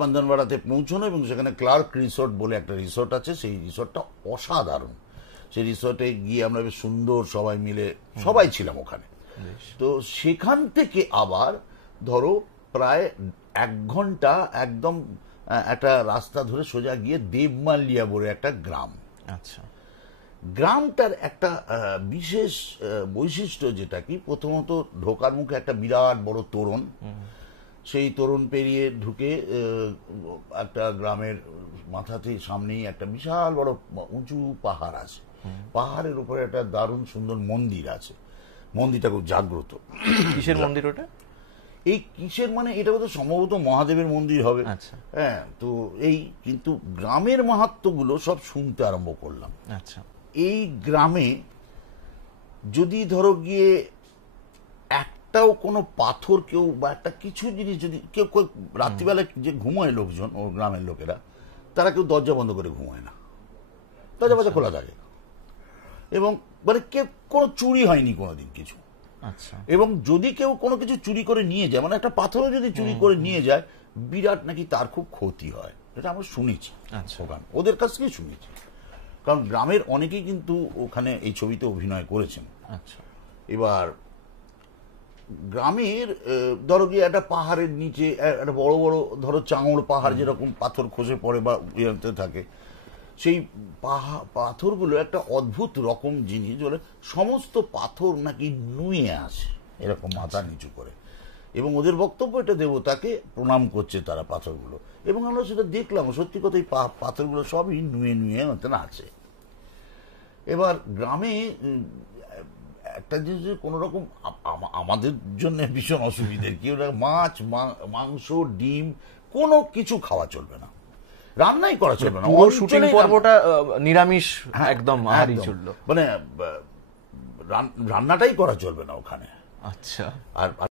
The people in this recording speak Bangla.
বান্দরবাড়াতে পৌঁছানো এবং সেখানে ক্লার্ক রিসোর্ট বলে একটা রিসোর্ট আছে, সেই রিসোর্টটা অসাধারণ। সেই রিসোর্টে গিয়ে আমরা বেশ সুন্দর সবাই মিলে সবাই ছিলাম ওখানে। তো সেখান থেকে আবার ধরো প্রায় 1 ঘন্টা একদম একটা রাস্তা ধরে সোজা গিয়ে দেবমালিয়া বলে একটা গ্রাম। আচ্ছা, গ্রামটার একটা বিশেষ বৈশিষ্ট্য যেটা কি, প্রথমত ঢোকার মুখে একটা বিরাট বড় তোরণ, সেই তোরণ পেরিয়ে ঢুকে একটা গ্রামের মাথাতে সামনেই একটা বিশাল বড় উঁচু পাহাড় আছে। পাহাড়ের উপরে একটা দারুণ সুন্দর মন্দির আছে, মন্দিরটা খুব জাগ্রত। কিসের মন্দির ওটা? এই কিসের মানে, এটা বোধহয় সম্ভবত মহাদেবের মন্দির হবে। আচ্ছা, হ্যাঁ, তো এই কিন্তু গ্রামের মাহাত্ম্যগুলো সব শুনতে আরম্ভ করলাম। আচ্ছা, এই গ্রামে যদি ধরো গিয়ে একটাও কোনো পাথর কেউ বা একটা কিছু জিনিস যদি কেউ রাত্রিবেলায় যে ঘুমোয় লোকজন, ও গ্রামের লোকেরা, তারা কেউ দরজা বন্ধ করে ঘুমোয় না, দরজা খোলা থাকে। এবং মানে কেউ কোনো চুরি হয়নি কোনোদিন কিছু। আচ্ছা, এবং যদি কেউ কোনো কিছু চুরি করে নিয়ে যায়, মানে একটা পাথরও যদি চুরি করে নিয়ে যায়, বিরাট নাকি তার খুব ক্ষতি হয়, এটা আমরা শুনেছি। আচ্ছা, ওদের কাছ থেকেই শুনেছি, কারণ গ্রামের অনেকেই কিন্তু ওখানে এই ছবিতে অভিনয় করেছেন। আচ্ছা, এবার গ্রামের ধরো গিয়ে একটা পাহাড়ের নিচে একটা বড় বড় ধরো চাঙড় পাহাড় যেরকম পাথর খসে পড়ে বা ইয়েতে থাকে, সেই পাথরগুলো একটা অদ্ভুত রকম জিনিস, বলে সমস্ত পাথর নাকি নুয়ে আসে এরকম মাথা নিচু করে, এবং ওদের বক্তব্য এটা দেবতাকে প্রণাম করছে তারা পাথরগুলো। এবং আমরা সেটা দেখলাম, সত্যি কথা এই পাথরগুলো সবই নুয়ে নুয়ে মতন আছে। এবার গ্রামে একটা জিনিস কোন রকম আমাদের জন্য ভীষণ অসুবিধের, কি মাছ মাংস ডিম কোনো কিছু খাওয়া চলবে না, রান্নাই করা চলবে না। পুরো শুটিং পর্বটা নিরামিষ একদম আহারই চললো, মানে রান্নাটাই করা চলবে না ওখানে। আচ্ছা, আর